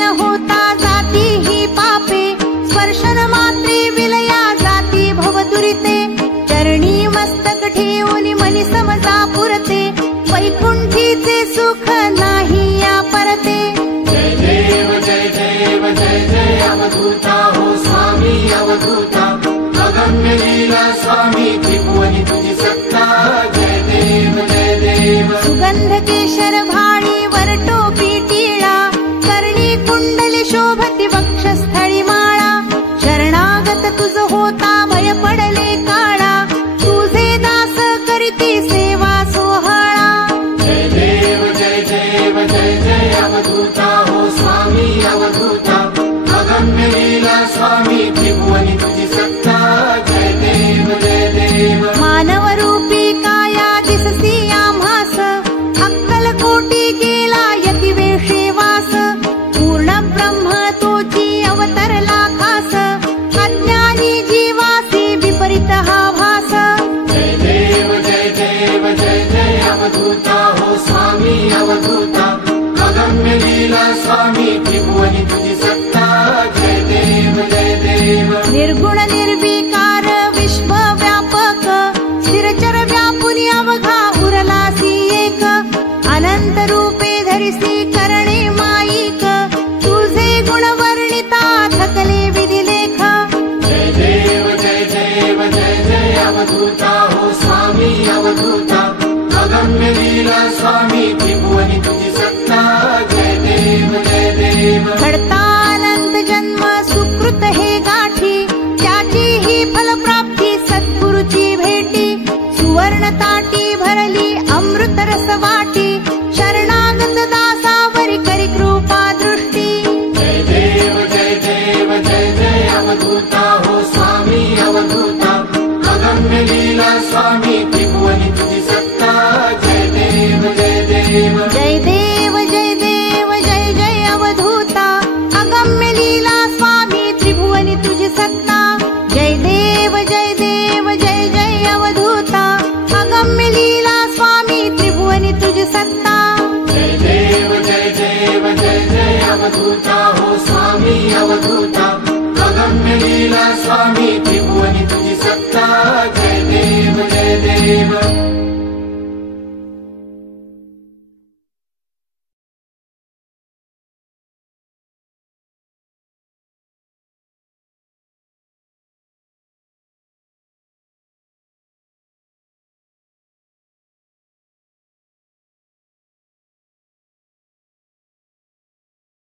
दर्शन होता जाती ही पापे, स्पर्शन मात्रे विलया जाती भवदुरिते, चरणी मस्तक ठेवून मनी समजा पुरते, वैकुंठीचे सुख नाही या परते। जय देव जय देव जय जय अवधूता हो स्वामी अवधूता, अगम्य लीला स्वामी त्रिभुवनी तुझी सत्ता। जय देव जय देव। सुगंध केशर भाळी वर टोपी टिळा, कर्णी कुंडली शोभती वक्षस्थळी माळा, शरणागत तुझ होता भय पडले काळा, तुझे दास करीती सेवा सोहळा। जय देव जय देव जय जय अवधूता हो स्वामी अवधूता, अगम्य लीला स्वामी त्रिभुवनी तुझी सत्ता। जय देव जय देव। मानव रूपी काया दिससी आम्हास, अक्कल कोटी गेला यती वेषे वास, पूर्ण ब्रह्म तोची अवतरला खास, अज्ञानी जीवासी विपरीत हा भास। जय देव जय देव जय जय अवधूता हो स्वामी अवधूता, अगम्य लीला स्वामी त्रिभुवनी तुझी सत्ता। जय देव जय देव। निर्गुण निर्विकार विश्व व्यापक, स्थिरचर व्यापुनी अवघा उरलासी एक, अनंत रूपे धरिसी करणे माईक, तुझे गुण वर्णिता थकले विधिलेख। जय देव जय देव जय जय अवधूता हो स्वामी अवधूता, अगम्य लीला स्वामी त्रिभुवनी तुझी सत्ता। जय देव जय देव। घडता अनंत जन्म सुकृत हे गाठी, त्याची ही फलप्राप्ती सद्गुरुची भेटी, सुवर्ण ताटी भरली अमृत रस वाटी, शरणागत दासावरी करी कृपा दृष्टी। जय देव जय देव जय जय अवधूता हो स्वामी अवधूता, अगम्य लीला स्वामी त्रिभुवनी तुझी सत्ता। जय देव जय देव। जय देव जय देव जय जय अवधूता, अगम्य लीला स्वामी त्रिभुवनी तुझी सत्ता। जय देव जय देव जय जय अवधूता, अगम्य लीला स्वामी त्रिभुवनी तुझी सत्ता। जय देव जय देव जय जय अवधूता हो स्वामी अवधूता, अगम्य लीला स्वामी